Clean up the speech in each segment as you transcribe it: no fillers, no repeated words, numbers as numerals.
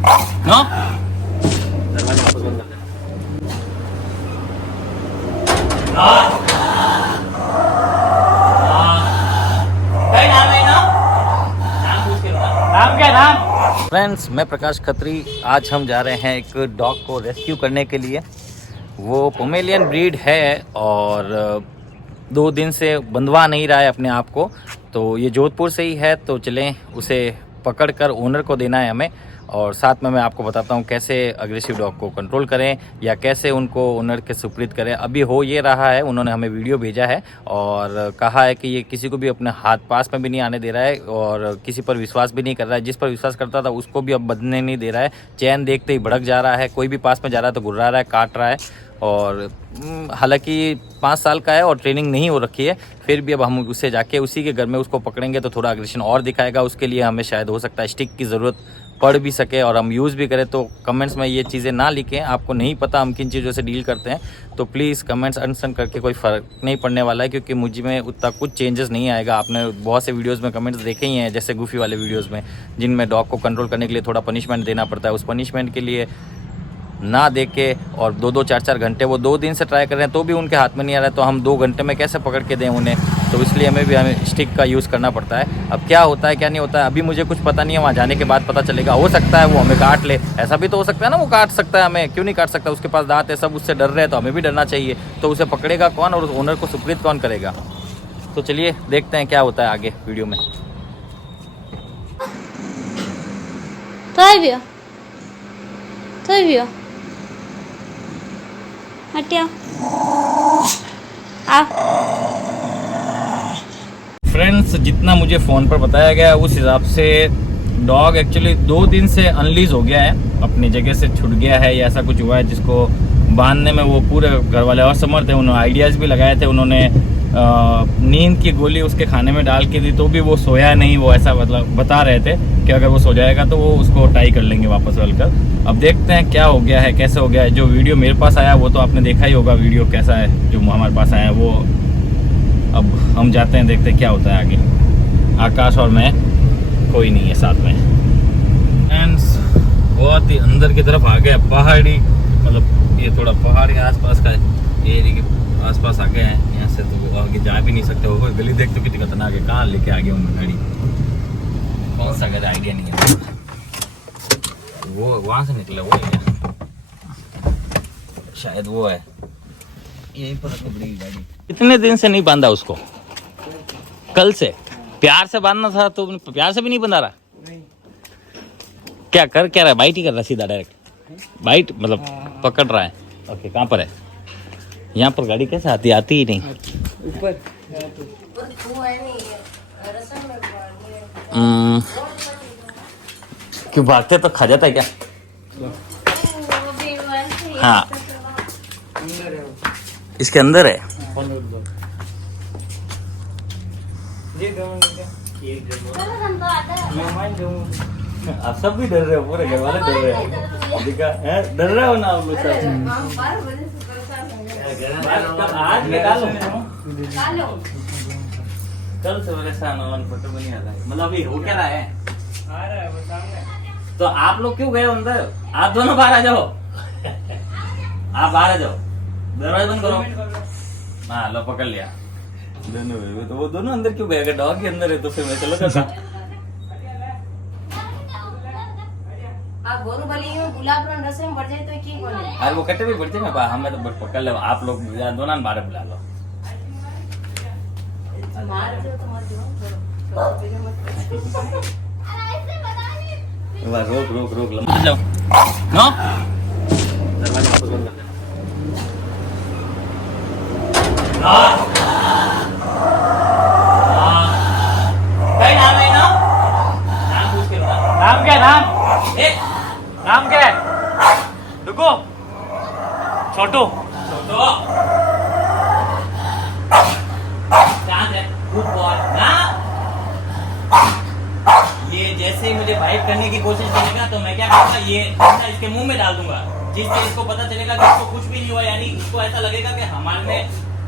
No दरवाजा वापस बंद कर देना। नाम क्या नाम? फ्रेंड्स, मैं प्रकाश खत्री। आज हम जा रहे हैं एक डॉग को रेस्क्यू करने के लिए। वो पोमेलियन ब्रीड है और 2 दिन से बंधवा नहीं रहा है अपने आप को। तो ये जोधपुर से ही है, तो चलें उसे पकड़कर ओनर को देना है हमें। और साथ में मैं आपको बताता हूँ कैसे अग्रेसिव डॉग को कंट्रोल करें या कैसे उनको ओनर के सुपुर्द करें। अभी हो ये रहा है, उन्होंने हमें वीडियो भेजा है और कहा है कि ये किसी को भी अपने हाथ पास में भी नहीं आने दे रहा है और किसी पर विश्वास भी नहीं कर रहा है। जिस पर विश्वास करता था उसको भी अब बंधने नहीं दे रहा है। चैन देखते ही भड़क जा रहा है, कोई भी पास में जा रहा है तो गुर्रा रहा है, काट रहा है। और हालांकि 5 साल का है और ट्रेनिंग नहीं हो रखी है, फिर भी अब हम उसे जाके उसी के घर में उसको पकड़ेंगे तो थोड़ा अग्रेशन और दिखाएगा। उसके लिए हमें शायद हो सकता है स्टिक की ज़रूरत पड़ भी सके और हम यूज़ भी करें। तो कमेंट्स में ये चीज़ें ना लिखें, आपको नहीं पता हम किन चीज़ों से डील करते हैं। तो प्लीज़ कमेंट्स अनसन करके कोई फ़र्क नहीं पड़ने वाला है, क्योंकि मुझ में उतना कुछ चेंजेस नहीं आएगा। आपने बहुत से वीडियोस में कमेंट्स देखे ही हैं, जैसे गूफी वाले वीडियोस में, जिनमें डॉग को कंट्रोल करने के लिए थोड़ा पनिशमेंट देना पड़ता है। उस पनिशमेंट के लिए ना दे के और 2-2 4-4 घंटे वो 2 दिन से ट्राई कर रहे हैं तो भी उनके हाथ में नहीं आ रहा है, तो हम 2 घंटे में कैसे पकड़ के दें उन्हें। तो इसलिए हमें स्टिक का यूज़ करना पड़ता है। अब क्या होता है क्या नहीं होता है अभी मुझे कुछ पता नहीं है, वहाँ जाने के बाद पता चलेगा। हो सकता है वो हमें काट ले, ऐसा भी तो हो सकता है ना, वो काट सकता है हमें, क्यों नहीं काट सकता? उसके पास दांत है, सब उससे डर रहे हैं, तो हमें भी डरना चाहिए। तो उसे पकड़ेगा कौन और उस ओनर को सुपुर्द कौन करेगा? तो चलिए देखते हैं क्या होता है आगे वीडियो में। फ्रेंड्स, जितना मुझे फ़ोन पर बताया गया उस हिसाब से डॉग एक्चुअली 2 दिन से अनलीज हो गया है, अपनी जगह से छूट गया है या ऐसा कुछ हुआ है जिसको बांधने में वो पूरे घर वाले असमर्थ थे। उन्होंने आइडियाज़ भी लगाए थे, उन्होंने नींद की गोली उसके खाने में डाल के दी तो भी वो सोया नहीं। वो ऐसा मतलब बता रहे थे कि अगर वो सो जाएगा तो वो उसको टाई कर लेंगे वापस वलकर। अब देखते हैं क्या हो गया है, कैसे हो गया है। जो वीडियो मेरे पास आया वो तो आपने देखा ही होगा, वीडियो कैसा है जो हमारे पास आया वो। अब हम जाते हैं, देखते हैं क्या होता है आगे। आकाश और मैं, कोई नहीं है साथ में। फ्रेंड्स, बहुत ही अंदर की तरफ आ गया, पहाड़ी मतलब ये थोड़ा पहाड़ के आसपास का एरिया के आसपास आ गए हैं। यहाँ से तो आगे जा भी नहीं सकते। वो गली देख तो कितनी खतरनाक है, कहाँ लेके आ गए होंगे गाड़ी, कौन सा घर आइडिया नहीं है। वो वहाँ से निकला वो है, शायद वो है, यहीं पर रखनी पड़ेगी गाड़ी। कितने दिन से नहीं बांधा उसको? कल से प्यार से बांधना था, तो प्यार से भी नहीं बंधा रहा। क्या कर क्या रहा है? बाइट ही कर रहा है सीधा, डायरेक्ट बाइट मतलब पकड़ रहा है। ओके, कहाँ पर है? यहाँ पर गाड़ी कैसे आती ही नहीं ऊपर। क्यों भागते तो खा जाता है क्या? हाँ, इसके अंदर है। आप सब भी डर रहे हो, पूरे घर वाले डर रहे हैं। डर रहे हो ना आप लोग सब? आज निकालो, कल से परेशान हो, फोटो नहीं आता है। मतलब अभी हो क्या रहा है? आ रहा है वो सामने। तो आप लोग क्यों गए अंदर? आप दोनों बाहर आ जाओ। आप बाहर आ जाओ, दरवाजा बंद करो। हाँ लो, पकड़ लिया दोनों। तो वो दोनों अंदर क्यों गए? अगर डॉग के अंदर है तो फिर मैं चलो करता। अरे वो कट्टे भी बढ़ते हैं, हमें तो पकड़ लो। आप लोग दोनों बाहर बुला लो। रोक लो, जाओ नो, दरवाजा वापस बंद कर देना। नाम क्या? नाम क्या है? रुको, छोटू ये जैसे ही मुझे बाइट करने की कोशिश करेगा तो मैं क्या करूँगा, ये इसके मुंह में डाल दूंगा, जिससे इसको पता चलेगा कि इसको कुछ भी नहीं हुआ। यानी इसको ऐसा लगेगा कि हमारे में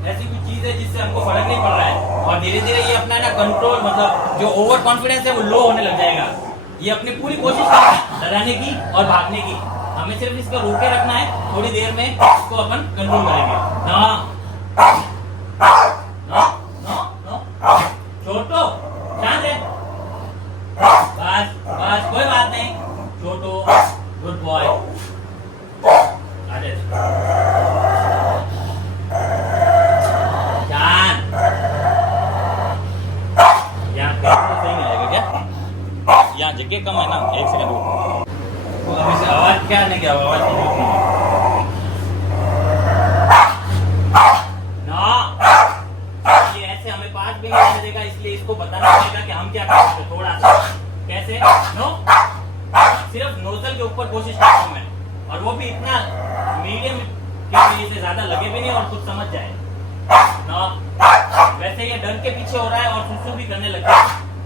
ऐसी कुछ चीज है जिससे हमको फर्क नहीं पड़ रहा है। और धीरे धीरे ये अपना ना कंट्रोल, मतलब जो ओवर कॉन्फिडेंस है वो लो होने लग जाएगा। ये अपनी पूरी कोशिश कर रहा है डराने की और भागने की। हमें सिर्फ इसको रोके रखना है, थोड़ी देर में इसको अपन कंट्रोल करेंगे। ना ना ना ना छोटू शांत रहे, बस बस कोई बात नहीं। छोटू गुड बॉय, यहाँ जगह कम है ना, एक सेकंड रुको। तो अभी से आवाज क्या नहीं, क्या आवाज की जरूरत नहीं ना। ये ऐसे हमें 5 भी नहीं मिलेगा, इसलिए इसको बताना पड़ेगा कि हम क्या कर सकते हैं। थोड़ा सा कैसे नो, सिर्फ नोजल के ऊपर कोशिश करता हूँ मैं, और वो भी इतना मीडियम के लिए से ज्यादा लगे भी नहीं और कुछ समझ जाए ना। वैसे ये डर के पीछे हो रहा है और सुसु भी करने लग गया।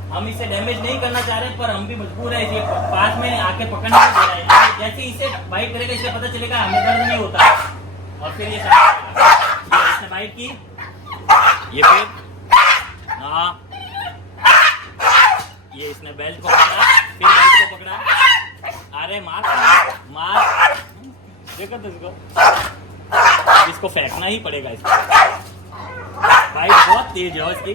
हम इसे डैमेज नहीं करना चाह रहे, पर हम भी मजबूर है इसे पास में आके पकड़ने को दे रहे हैं। जैसे इसे बाइट करेगा इससे पता चलेगा हमें दर्द नहीं होता, और फिर ये इसने बाइट की, ये फिर हाँ, ये इसने बेल्ट को पकड़ा, फिर बेल्ट को पकड़ा। अरे मार मार, देखो तो इसको फेंकना ही पड़ेगा। इसको बाइट बहुत तेज है इसकी।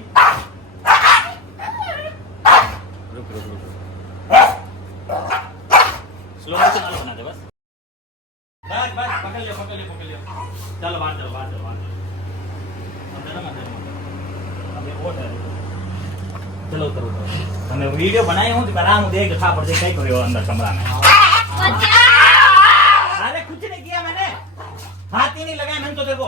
स्लो मोशन वाला बना दे बस, बस बस पकड़ लियो पकड़ लियो पकड़ लियो। चलो बाहर चलो बाहर चलो बाहर चलो, अंदर मत अबे वो है। चलो उतर उतर, हमने वीडियो बनाई हूँ तो बना हूँ, देख खा पड़ कहीं करियो अंदर कमरा में। अरे कुछ नहीं किया मैंने, हाथ ही नहीं लगाया मैंने तो। देखो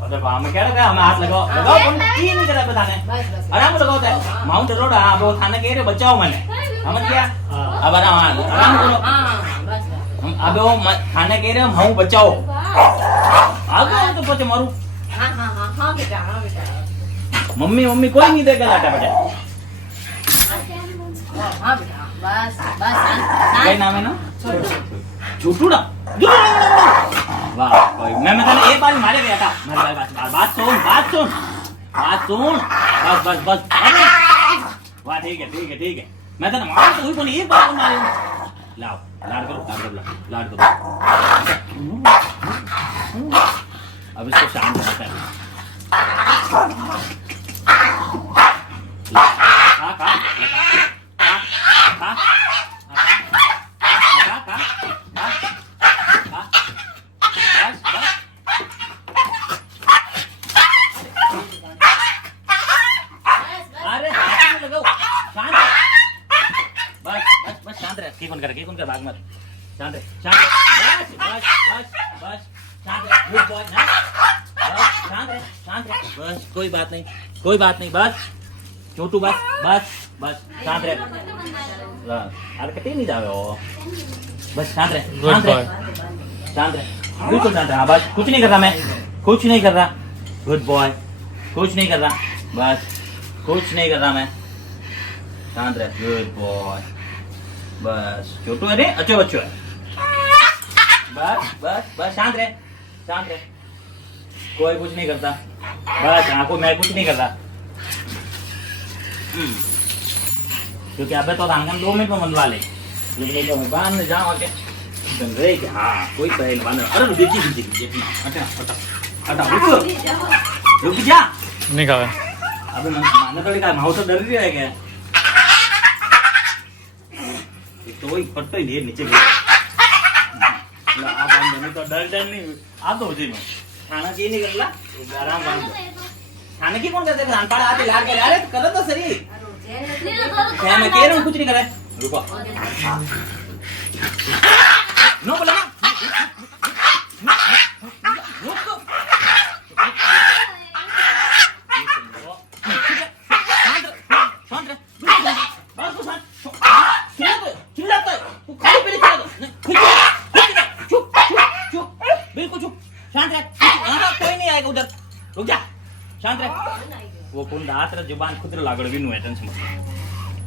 अरे मैं कह रहा हमें हाथ लगाओ लगाओ, की नहीं करा बताने, आराम से लगाओ। माउंट रोड आप वो खाना कह रहे बचाओ मैंने, समझ गया? अब आराम करो, अब वो खाना कह रहे हम बचाओ, आगे तो पचे मारू। मम्मी मम्मी कोई नहीं देगा लाटा बेटा। क्या नाम है ना? छोटू ना। वाह मैं मतलब एक बार मारे गया था। बात सुन बात सुन बात सुन, बस बस बस। वाह ठीक है ठीक है ठीक है, मैं तो मार तो हुई को नहीं, एक बार मारे। लाओ लाड करो लाड करो लाड करो। अब इसको शांत करते हैं। कौन कर भाग मत, शांत रहे शांत रहे, बस बस बस बस शांत रहे, गुड बॉय ना, बस शांत रहे बस, कोई बात नहीं बस छोटू बस बस बस शांत रहे। अरे कटे नहीं जावे हो, बस शांत रहे शांत रहे बिल्कुल शांत रहे। हाँ बस कुछ नहीं कर रहा मैं, कुछ नहीं कर रहा, गुड बॉय कुछ नहीं कर रहा, बस कुछ नहीं कर रहा मैं, शांत रहे, गुड बॉय बस। छोटू अरे अच्छो बच्चो है, बस बस बस शांत रहे, कोई कुछ नहीं करता, बस आंखों मैं कुछ नहीं कर रहा। क्योंकि अबे तो आंगन 2 मिनट में बनवा ले, लेकिन तो मैं बांध जाऊँ आके बन रहे कि हाँ कोई पहले बांध। अरे देखिए हटा रुक जा नहीं कहा। अबे मैंने थोड़ी कहा माउस तो डर रही है क्या? तो वही पट्टो ही ढेर नीचे गया। आप तो डर नहीं, आप तो हो जाए खाना चाहिए नहीं करला, आराम बांध दो। खाने की कौन कहते हैं? अनपढ़ आके लाड के अरे करो तो सही। क्या मैं कह रहा हूँ कुछ नहीं कर रहा है, रुको नो बोला ना, शांत रहे। वो कौन दांत रे जुबान खुद रे लागड़ बिनु है, टेंशन मत।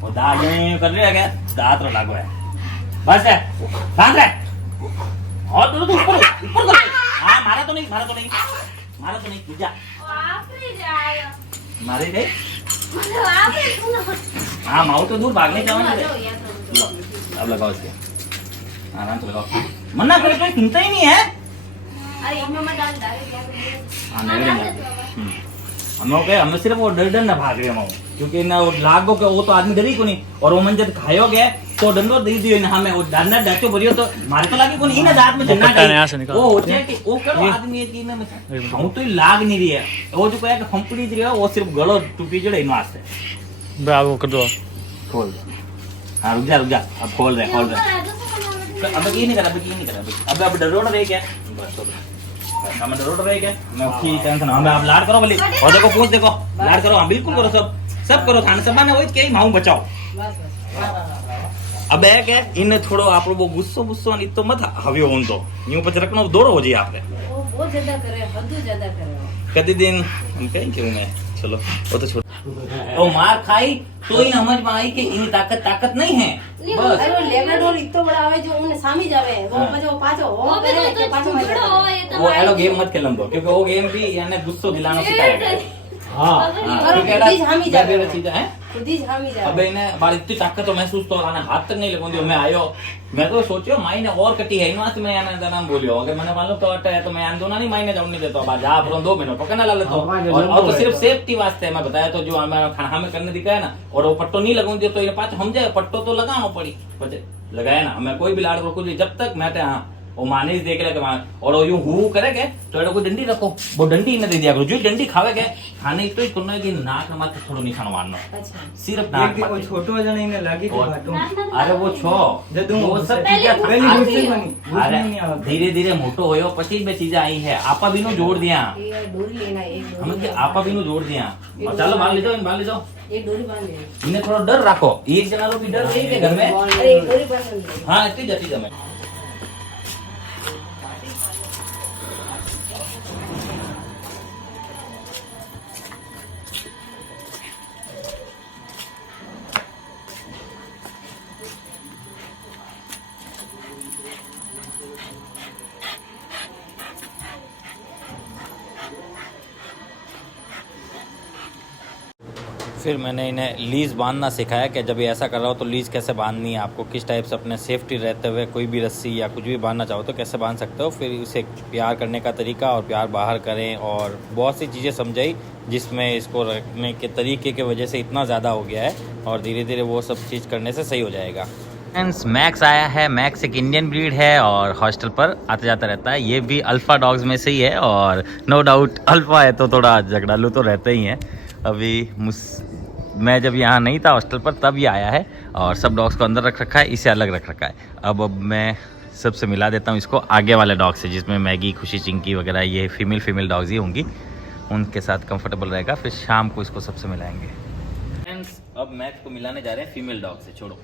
वो दांत नहीं कर रहे है, दांत रे लागो है, बस है शांत रहे। और तो ऊपर ऊपर कर। हां मारा तो नहीं तुझा मारे गए हाँ माऊ तो दूर भागने जाओगे। लो, अब लगाओ इसके, आराम से लगाओ। मना करे कोई सुनता ही नहीं है। हाँ नहीं हमें सिर्फ वो डर ना भाग रहे हम, क्योंकि ना वो लागो के वो तो आदमी डरी को नहीं, और वो मन जब खायो गए तो डंडो दे दियो ना हमें, वो डरना डाचो भरियो तो मारे तो लागे को नहीं ना दांत में झन्ना गई वो होते है कि वो करो आदमी है कि ना हम तो लाग नहीं रही है, वो जो कहे कि फंपड़ी ज रही वो सिर्फ गलो टूटी जड़े इन वास्ते। ब्रावो कर दो, खोल दे। हाँ रुक जा अब खोल रहे अब ये नहीं करा, अब डरोड़ रही क्या बस हमें डरोड़ रही क्या, मैं उसकी टेंशन हमें आप लाड करो बोली, और देखो पूछ देखो लाड करो, हाँ बिल्कुल करो, सब करो, थाने सब ने वही क्या माऊ बचाओ। अब है क्या इन थोड़ो आप वो गुस्सो नहीं तो मत हवियो होन तो यूं पछ रखनो दौड़ो हो जी आपने वो बहुत ज्यादा करे, हद ज्यादा करे कदी दिन हम कहीं क्यों मैं चलो वो तो छोड़ ओ मार खाई तो ही समझ में आई कि इनी ताकत नहीं है बस। अरे वो लेगा डोर इतो बड़ा है जो उन्हें सामी जावे वो पाछो वो करे के पाछो में वो एलो गेम मत खेलन दो, क्योंकि वो गेम भी याने गुस्सो दिलाना सिखाया गया। हाँ हामी जावे चीज है खुदी हामी जावे। अब इन्हें बार इतनी ताकत तो महसूस तो आने हाथ तक नहीं लगोंदी, मैं आयो मैं तो सोचियो माई ने और कटी है इनवास में याने नाम बोलियो, अगर मैंने मालूम तो अटे है तो मैं आंदोलन नहीं माई ने जाऊं नहीं देता, अब जा पर 2 महीनों पकड़ने ला लेता और तो सिर्फ सेफ्टी वास्ते मैं बताया तो जो हमें खाना में करने दिखाया ना, और वो पट्टो नहीं लगोंदी तो ये पास हम जाए पट्टो तो लगाना पड़ी लगाया ना, हमें कोई भी लाड़ को कुछ जब तक मैं हाँ वो माने देख ले और यूं हु करेगे तो एडो कोई डंडी रखो, वो डंडी ने दे दिया करो, जो डंडी खावेगे खाने तो ही करना है कि नाक में मात्र थोड़ा निशान मारना, सिर्फ नाक में वो छोटो जन इने लागी तो बाटू अरे वो छो वो सब चीजें अरे धीरे मोटो होयो પછી બે चीजें आई है आपा भी नो जोड़ दिया डोरी लेना एक हम के आपा भी नो जोड़ दिया और चलो बांध ले जाओ एक डोरी बांध ले, इन्हें थोड़ा डर रखो, एक जना रो भी डर रही है घर में। अरे एक डोरी बांध ले हां इतनी जाती जमे फिर मैंने इन्हें लीज बांधना सिखाया कि जब ये ऐसा कर रहा हो तो लीज कैसे बांधनी है आपको, किस टाइप से अपने सेफ्टी रहते हुए कोई भी रस्सी या कुछ भी बांधना चाहो तो कैसे बांध सकते हो, फिर उसे प्यार करने का तरीका और प्यार बाहर करें, और बहुत सी चीज़ें समझाई जिसमें इसको रखने के तरीके की वजह से इतना ज़्यादा हो गया है और धीरे धीरे वो सब चीज़ करने से सही हो जाएगा। फ्रेंड्स मैक्स आया है, मैक्स एक इंडियन ब्रीड है और हॉस्टल पर आता जाता रहता है, ये भी अल्फ़ा डॉग्स में से ही है और नो डाउट अल्फ़ा है तो थोड़ा झगड़ालू तो रहते ही हैं। अभी मैं जब यहाँ नहीं था हॉस्टल पर तब ये आया है और सब डॉग्स को अंदर रख रखा है, इसे अलग रख रखा है। अब मैं सबसे मिला देता हूँ इसको आगे वाले डॉग से जिसमें मैगी, खुशी, चिंकी वगैरह ये फीमेल डॉग्स ही होंगी, उनके साथ कंफर्टेबल रहेगा, फिर शाम को इसको सबसे मिलाएंगे। फ्रेंड्स अब मैक्स को मिलाने जा रहे हैं फीमेल डॉग से, छोड़ो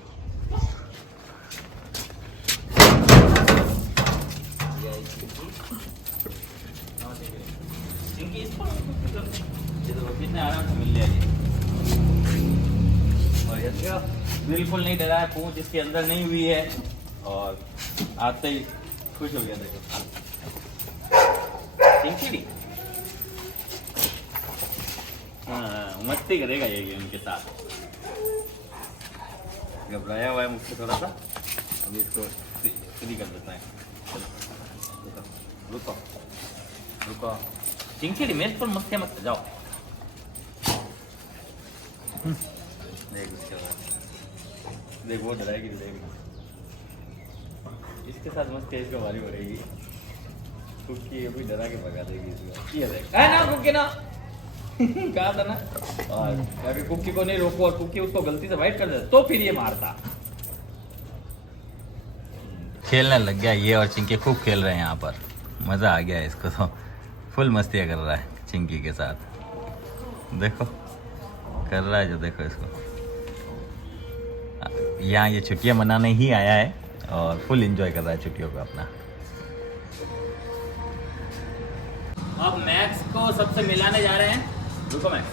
कितने आराम से मिल जाएगी और बिल्कुल नहीं डरा है, पूंछ इसके अंदर नहीं हुई है और आते ही खुश हो गया। देखो चिंकी हाँ मस्ती करेगा ये उनके साथ, घबराया हुआ है मुझसे थोड़ा सा, अभी इसको फ्री कर देता है। रुको रुको चिंकी मेरे पर मस्तियाँ मत जाओ। देख वो डराएगी, इसके साथ मस्ती इसको भारी हो रहेगी, कुकी अभी डरा के भगा देगी इसको। ये देख ना कुकी ना कहा था ना, और अगर कुकी को नहीं रोको और कुकी उसको गलती से वाइट कर दे तो फिर ये मारता। खेलने लग गया ये और चिंकी खूब खेल रहे हैं यहाँ पर, मज़ा आ गया इसको तो, फुल मस्तियाँ कर रहा है चिंकी के साथ, देखो कर रहा है जो, देखो इसको यहाँ ये छुट्टियाँ मनाने ही आया है और फुल एंजॉय कर रहा है छुट्टियों को अपना। अब मैक्स को सबसे मिलाने जा रहे हैं, रुको मैक्स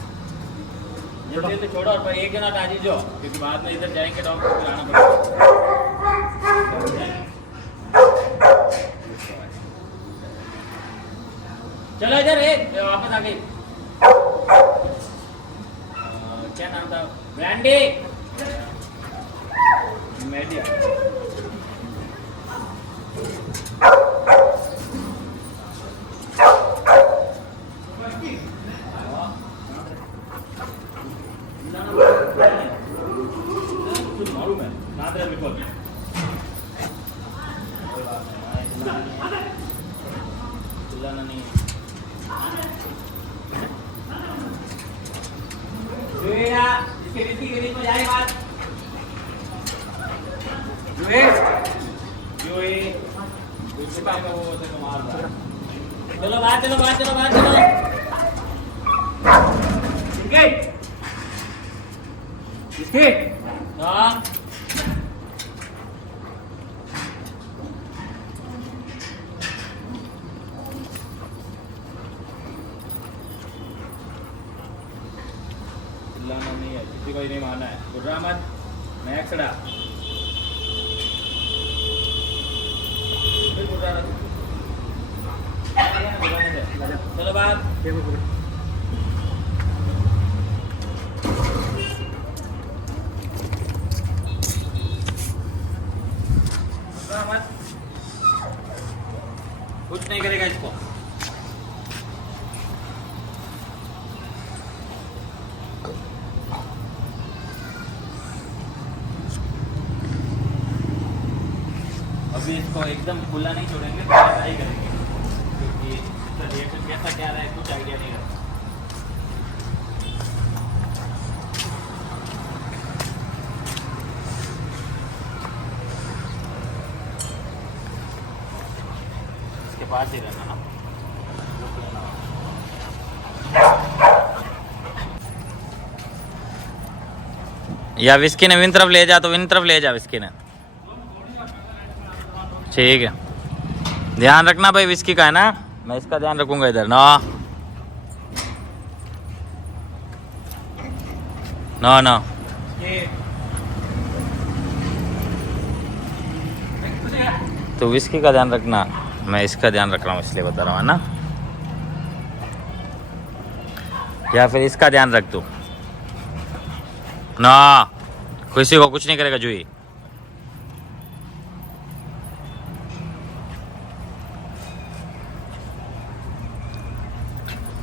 ये तो छोड़ो और एक जना ताजी जो, क्योंकि बाद में इधर जाएंगे डॉक्टर को आना पड़ेगा। चलो इधर वापस आ गई, क्या चलो बाहर चलो बाहर चलो बाहर चलो हाँ चिल्लाना नहीं है, किसी को ही नहीं मारना है। गुर्रा मत, मैं खड़ा चलो बात कुछ नहीं करेगा इसको। अभी इसको एकदम खुला नहीं छोड़ेंगे, ट्राई करेंगे क्योंकि इसका रिएक्शन कैसा क्या रहा है कुछ आइडिया नहीं रहता। इसके पास ही रहना ना, या विस्की ने विन तरफ ले जा तो विन तरफ ले जा विस्की ने। ठीक है, ध्यान रखना भाई विस्की का है ना, मैं इसका ध्यान रखूंगा इधर। ना ना ना तो विस्की का ध्यान रखना, मैं इसका ध्यान रख रहा हूँ इसलिए बता रहा हूँ, है ना। या फिर इसका ध्यान रख तू ना, किसी को कुछ नहीं करेगा जूही।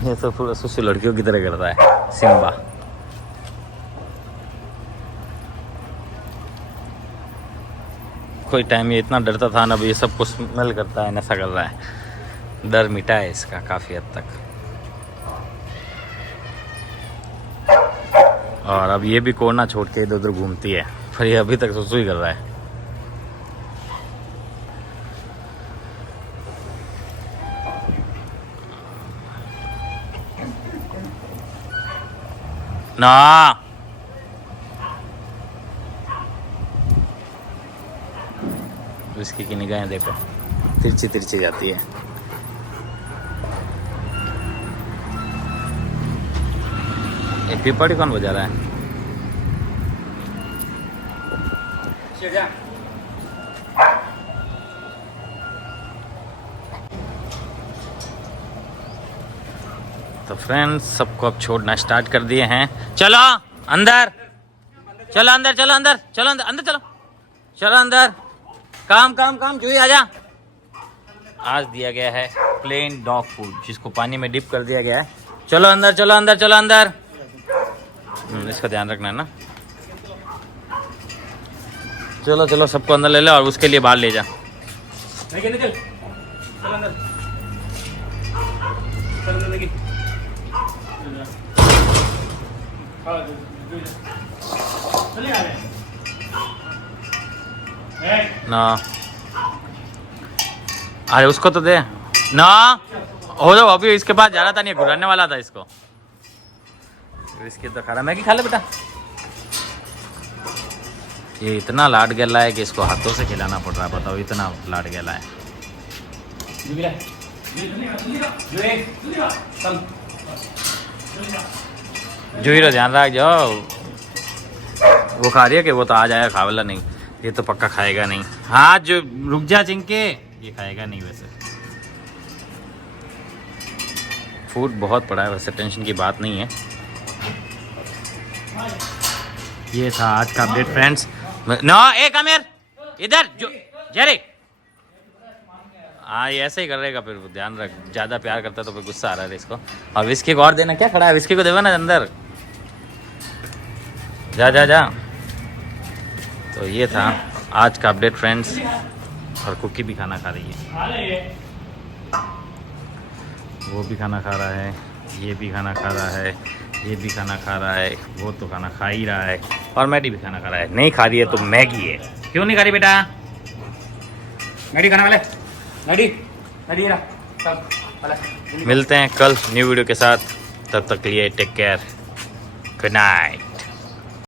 ये तो पूरा सुसु लड़कियों की तरह करता है सिम्बा। कोई टाइम ये इतना डरता था ना, अब ये सब कुछ स्मेल करता है, नशा कर रहा है। डर मिटा है इसका काफ़ी हद तक। और अब ये भी कोना छोड़ के इधर उधर घूमती है, पर ये अभी तक सुसु ही कर रहा है। ना विस्की की निगाहें देखो, तिरछी तिरछी जाती है। ये पीपड़ी कौन बजा रहा है? तो फ्रेंड्स सबको अब छोड़ना स्टार्ट कर दिए हैं। चलो अंदर, चलो अंदर, चलो अंदर, चलो अंदर, अंदर चलो, चलो अंदर। काम काम काम जूही आजा। आज दिया गया है प्लेन डॉग फूड, जिसको पानी में डिप कर दिया गया है। चलो अंदर, चलो अंदर, चलो अंदर। इसका ध्यान रखना है ना। चलो चलो सबको अंदर ले लो और उसके लिए बाहर ले जा। निकल निकल, चल अंदर, चल अंदर निकल। ना अरे उसको तो दे ना, हो जाओ। अभी इसके पास जा रहा था, नहीं घुराने वाला था इसको। इसकी तो खा रहा, मैगी खा ले बेटा। ये इतना लाड गला है कि इसको हाथों से खिलाना पड़ रहा है, बताओ इतना लाड गला है। जूही ध्यान रख जाओ, वो खा रही है कि वो तो आ जाएगा, खावला नहीं, ये तो पक्का खाएगा नहीं। हाँ जो रुक जा चिंके, ये खाएगा नहीं। वैसे फूड बहुत पड़ा है, वैसे टेंशन की बात नहीं है। ये था आज का अपडेट फ्रेंड्स। नो एक अमीर इधर जो जेरे। हाँ ये ऐसे ही कर रहेगा फिर, ध्यान रख, ज़्यादा प्यार करता है तो फिर गुस्सा आ रहा है इसको। और विस्की को और देना, क्या खड़ा है, विस्की को देवा ना अंदर, जा जा जा। तो ये था आज का अपडेट फ्रेंड्स। और कुकी भी खाना खा रही है, वो भी खाना खा रहा है, ये भी खाना खा रहा है, ये भी खाना खा रहा है, वो तो खाना खा ही रहा है, और मैडी भी खाना खा रहा है। नहीं खा रही है तो मैगी है। क्यों नहीं खा रही बेटा? मैडी खाने वाले, मैडी मैडी सब। मिलते हैं कल न्यू वीडियो के साथ, तब तक के लिए टेक केयर, गुड नाइट।